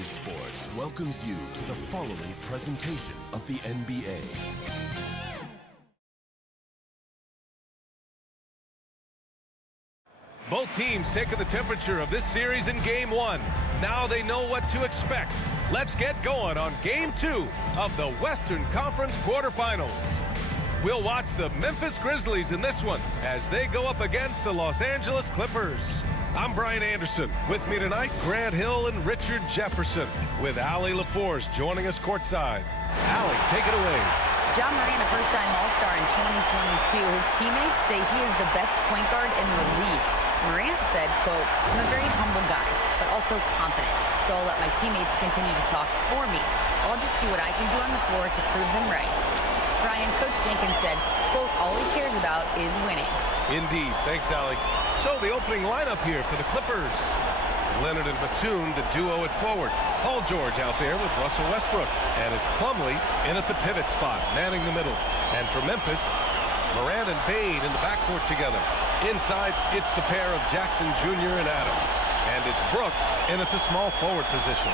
EA Sports welcomes you to the following presentation of the NBA. Both teams taking the temperature of this series in Game 1. Now they know what to expect. Let's get going on Game 2 of the Western Conference quarterfinals. We'll watch the Memphis Grizzlies in this one as they go up against the Los Angeles Clippers. I'm Brian Anderson. With me tonight, Grant Hill and Richard Jefferson, with Allie LaForce joining us courtside. Allie, take it away. Ja Morant, a first-time All-Star in 2022. His teammates say he is the best point guard in the league. Morant said, quote, "I'm a very humble guy, but also confident, so I'll let my teammates continue to talk for me. I'll just do what I can do on the floor to prove them right." Brian, Coach Jenkins said, quote, "All he cares about is winning." Indeed. Thanks, Allie. So the opening lineup here for the Clippers. Leonard and Batum, the duo at forward. Paul George out there with Russell Westbrook. And it's Plumlee in at the pivot spot, manning the middle. And for Memphis, Morant and Bane in the backcourt together. Inside, it's the pair of Jackson Jr. and Adams. And it's Brooks in at the small forward position.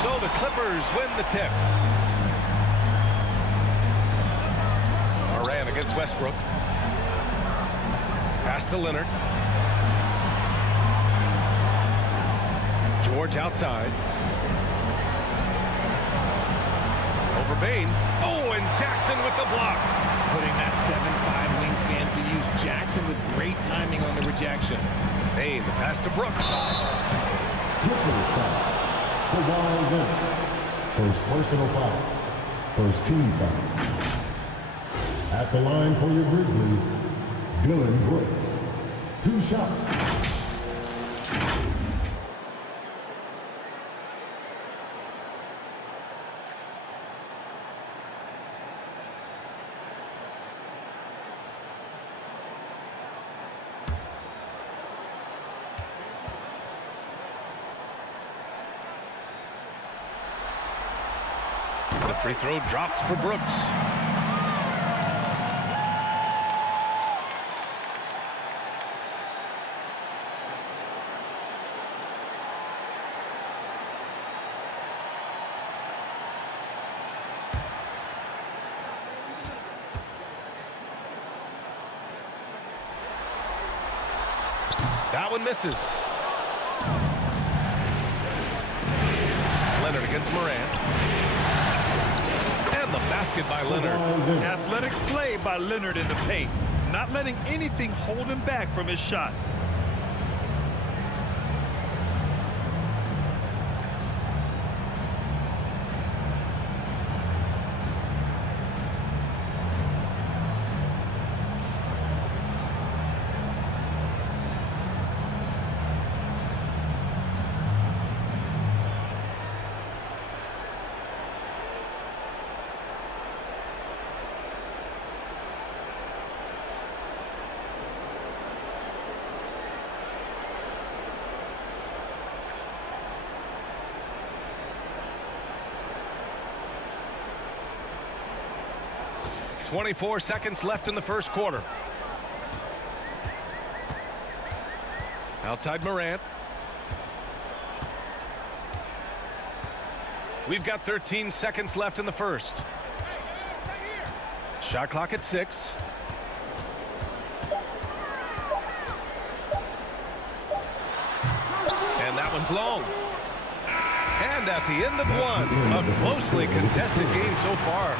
So the Clippers win the tip. Morant against Westbrook. Pass to Leonard. George outside. Over Bane. Oh, and Jackson with the block. Putting that 7'5" wingspan to use. Jackson with great timing on the rejection. Bane, the pass to Brooks. Clippers foul. The wild win. First personal foul. First team foul. At the line for your Grizzlies, Dylan Brooks. 2 shots. The free throw drops for Brooks. That one misses. Leonard against Morant. And the basket by Leonard. Athletic play by Leonard in the paint, not letting anything hold him back from his shot. .24 seconds left in the first quarter. Outside Morant. We've got 13 seconds left in the first. Shot clock at 6. And that one's long. And at the end of one, a closely contested game so far.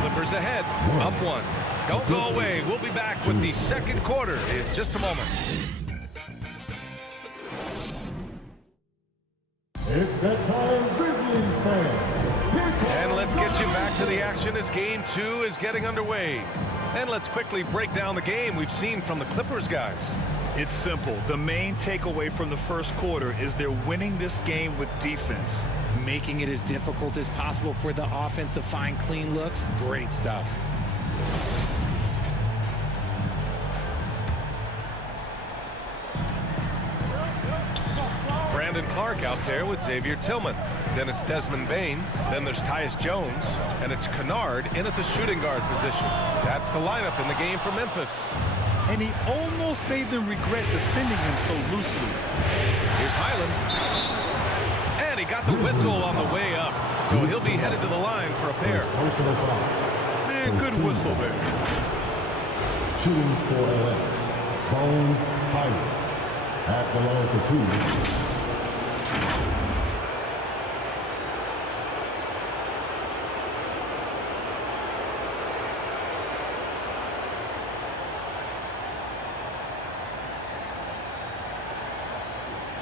Clippers ahead, up 1. Don't go away. We'll be back with the second quarter in just a moment. It's that time, Grizzlies fans. And let's get you back to the action as Game 2 is getting underway. And let's quickly break down the game we've seen from the Clippers guys. It's simple. The main takeaway from the first quarter is they're winning this game with defense. Making it as difficult as possible for the offense to find clean looks. Great stuff. Brandon Clark out there with Xavier Tillman. Then it's Desmond Bain. Then there's Tyus Jones. And it's Kennard in at the shooting guard position. That's the lineup in the game for Memphis. And he almost made them regret defending him so loosely. Here's Highland. And he got the whistle on the way up. So he'll be headed to the line for a pair. Personal foul. Man, good whistle there. Shooting for LA. Bones Highland. At the line for 2.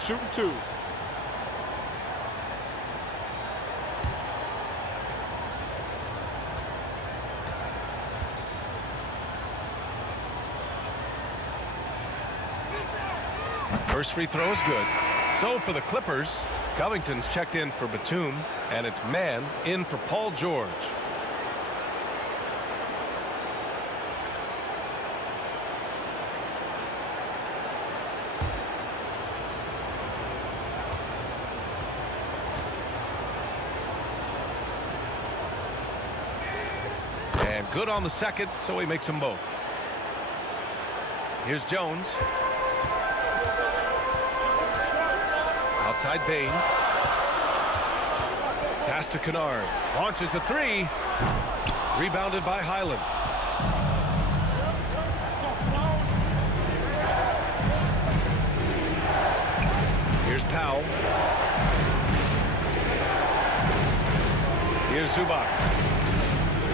Shooting 2. First free throw is good. So for the Clippers, Covington's checked in for Batum, and it's Mann in for Paul George. And good on the second, so he makes them both. Here's Jones. Outside Bain. Pass to Kennard. Launches a three. Rebounded by Highland. Here's Powell. Here's Zubac.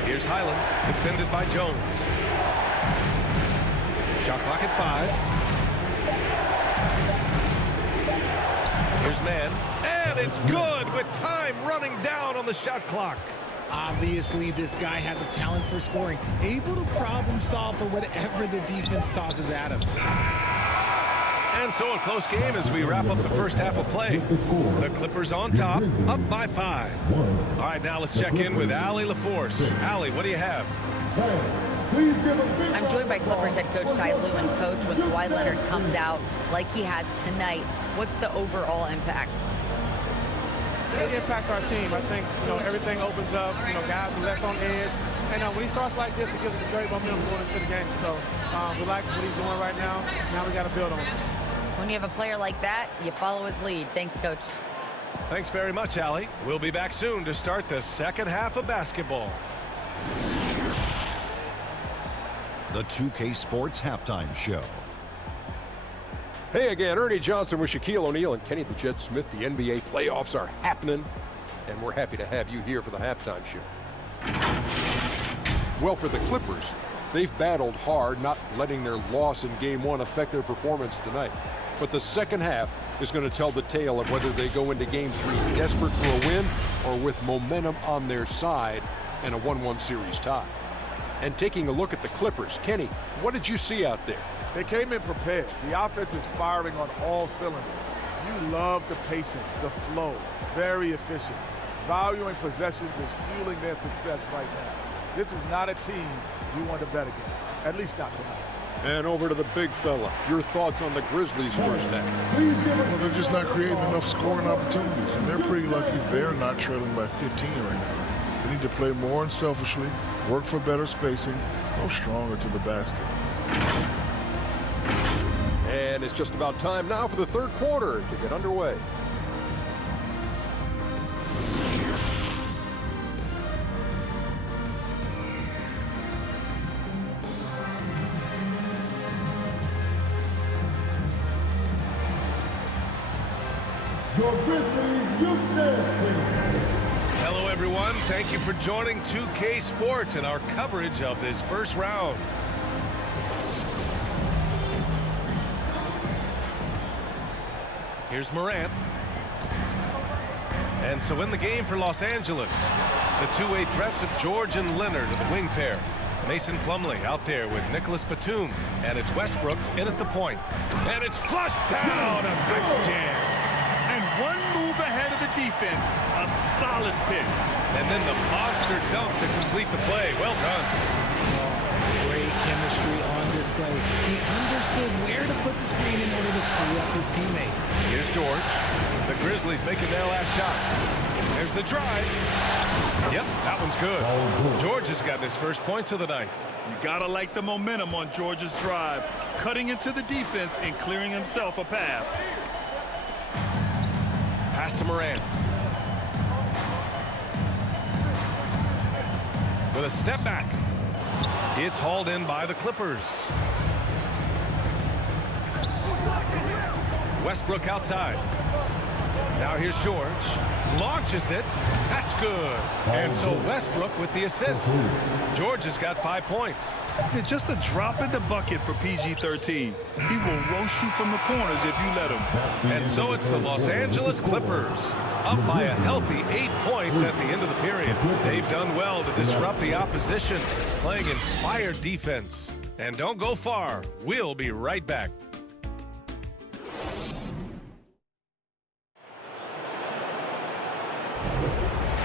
Here's Highland. Defended by Jones. Shot clock at 5. Here's Mann, and it's good with time running down on the shot clock. Obviously, this guy has a talent for scoring, able to problem solve for whatever the defense tosses at him. And so a close game as we wrap up the first half of play. The Clippers on top, up by 5. All right, now let's check in with Allie LaForce. Allie, what do you have? I'm joined by Clippers head coach Ty Lue. And coach, when Kawhi Leonard comes out like he has tonight, what's the overall impact? It impacts our team. I think, everything opens up. Guys are less on edge. And when he starts like this, it gives us a great momentum going into the game. So we like what he's doing right now. Now we got to build on it. When you have a player like that, you follow his lead. Thanks, coach. Thanks very much, Allie. We'll be back soon to start the second half of basketball. The 2K Sports Halftime Show. Hey again, Ernie Johnson with Shaquille O'Neal and Kenny the Jet Smith. The NBA playoffs are happening, and we're happy to have you here for the halftime show. Well, for the Clippers, they've battled hard, not letting their loss in Game 1 affect their performance tonight. But the second half is going to tell the tale of whether they go into Game 3 desperate for a win or with momentum on their side and a 1-1 series tie. And taking a look at the Clippers, Kenny, what did you see out there? They came in prepared. The offense is firing on all cylinders. You love the patience, the flow, very efficient. Valuing possessions is fueling their success right now. This is not a team you want to bet against, at least not tonight. And over to the big fella. Your thoughts on the Grizzlies first half? Well, they're just not creating enough scoring opportunities, and they're pretty lucky they're not trailing by 15 right now. They need to play more unselfishly, work for better spacing, go stronger to the basket. And it's just about time now for the third quarter to get underway. Your Grizzlies youth dance team. Hello, everyone. Thank you for joining 2K Sports and our coverage of this first round. Here's Morant. And so in the game for Los Angeles, the two-way threats of George and Leonard are the wing pair. Mason Plumlee out there with Nicholas Batum. And it's Westbrook in at the point. And it's flushed down. A nice jam. And one move ahead of the defense. A solid pick. And then the monster dunk to complete the play. Well done. Great chemistry chemistry on display. He understood where to put the screen in order to free up his teammate. Here's George. The Grizzlies making their last shot. There's the drive. Yep, that one's good. George has gotten his first points of the night. You gotta like the momentum on George's drive, cutting into the defense and clearing himself a path. Pass to Morant. With a step back. It's hauled in by the Clippers. Westbrook outside. Now here's George. Launches it. That's good. And so Westbrook with the assist. George has got 5 points. Yeah, just a drop in the bucket for PG-13. He will roast you from the corners if you let him. And so it's the Los Angeles Clippers, up by a healthy 8 points at the end of the period. They've done well to disrupt the opposition, playing inspired defense. And don't go far. We'll be right back.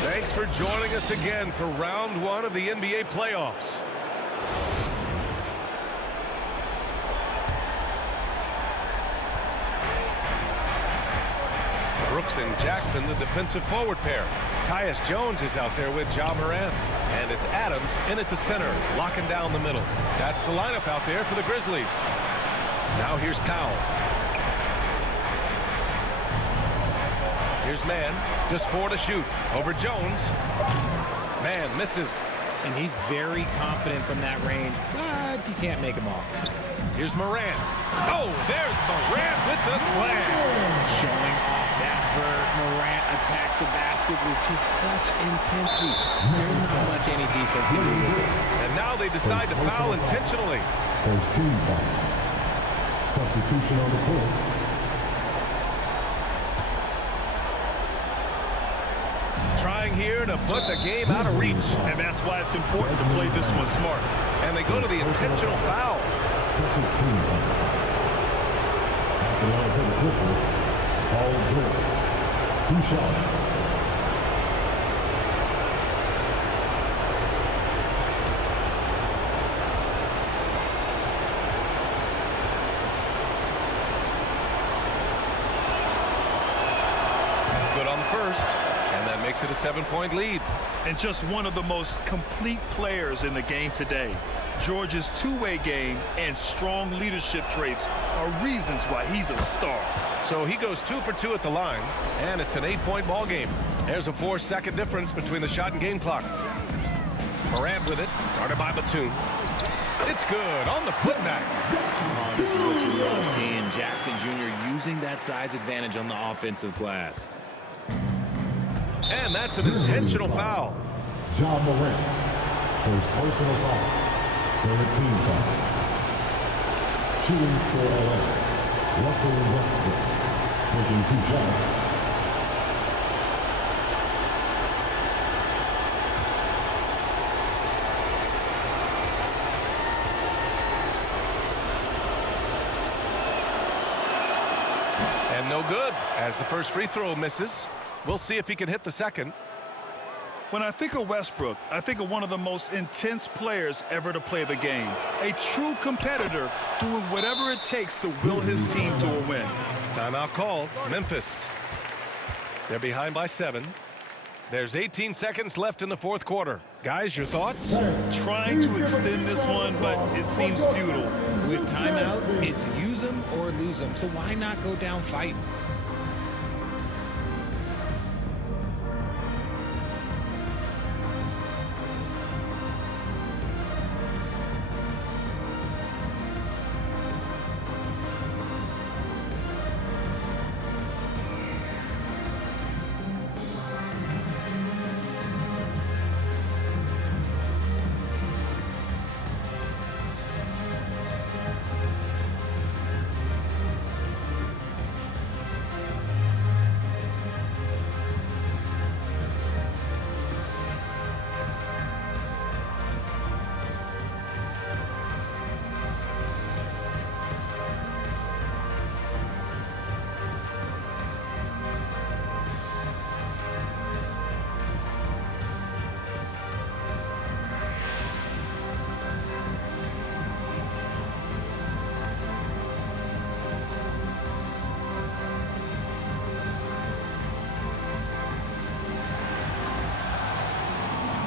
Thanks for joining us again for round 1 of the NBA playoffs. Brooks and Jackson, the defensive forward pair. Tyus Jones is out there with Ja Morant. And it's Adams in at the center, locking down the middle. That's the lineup out there for the Grizzlies. Now here's Powell. Here's Mann, just 4 to shoot. Over Jones. Mann misses. And he's very confident from that range, but you can't make him all. Here's Morant. Oh, there's Morant with the slam. Showing off that vert. Morant attacks the basket with just such intensity. There's not much any defense can do with it. And now they decide to foul intentionally. First team foul. Substitution on the court. Trying here to put the game out of reach. And that's why it's important to play this one smart. And they go to the intentional foul. Second team foul. At the line for the Clippers, Paul George. 2 shots. Good on the first. And that makes it a 7-point lead. And just one of the most complete players in the game today. George's two-way game and strong leadership traits are reasons why he's a star. So he goes 2 for 2 at the line, and it's an 8-point ball game. There's a 4-second difference between the shot and game clock. Morant with it, guarded by Batum. It's good on the putback. Oh, this is what you love seeing. Jackson Jr. using that size advantage on the offensive glass. And that's an intentional foul. Ja Morant. First personal foul. Third team foul. Shooting for LA. Russell Westbrook. Taking 2 shots. And no good, as the first free throw misses. We'll see if he can hit the second. When I think of Westbrook, I think of one of the most intense players ever to play the game. A true competitor doing whatever it takes to will his team to a win. Timeout called. Memphis. They're behind by 7. There's 18 seconds left in the 4th quarter. Guys, your thoughts? Trying to extend this one, but it seems futile. With timeouts, it's use them or lose them. So why not go down fighting?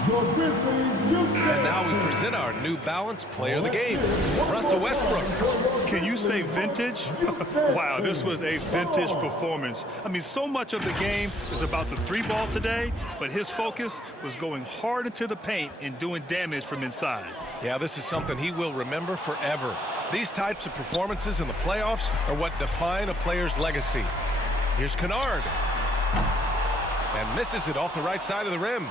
your Grizzlies youth. And now we present our New Balance Player of the Game, Russell Westbrook. Can you say vintage? Wow, this was a vintage performance. I mean, so much of the game is about the three ball today, but his focus was going hard into the paint and doing damage from inside. Yeah, this is something he will remember forever. These types of performances in the playoffs are what define a player's legacy. Here's Kennard. And misses it off the right side of the rim.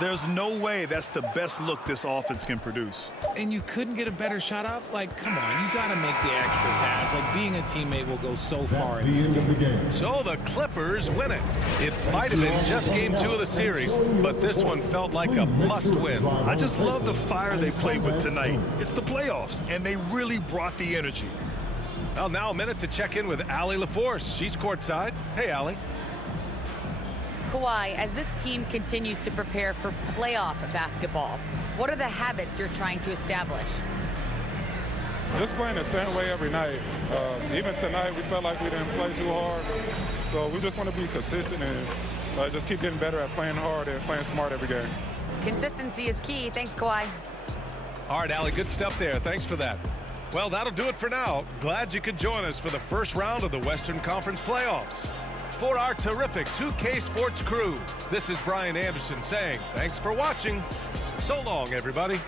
There's no way that's the best look this offense can produce. And you couldn't get a better shot off? Like, come on, you got to make the extra pass. Like, being a teammate will go so far in this game. So the Clippers win it. It might have been just game 2 of the series, but this one felt like a must-win. I just love the fire they played with tonight. It's the playoffs, and they really brought the energy. Well, now a minute to check in with Allie LaForce. She's courtside. Hey, Allie. Kawhi, as this team continues to prepare for playoff basketball, what are the habits you're trying to establish? Just playing the same way every night. Even tonight, we felt like we didn't play too hard. So we just want to be consistent and just keep getting better at playing hard and playing smart every game. Consistency is key. Thanks, Kawhi. All right, Allie, good stuff there. Thanks for that. Well, that'll do it for now. Glad you could join us for the first round of the Western Conference playoffs. For our terrific 2K Sports crew, this is Brian Anderson saying thanks for watching. So long, everybody.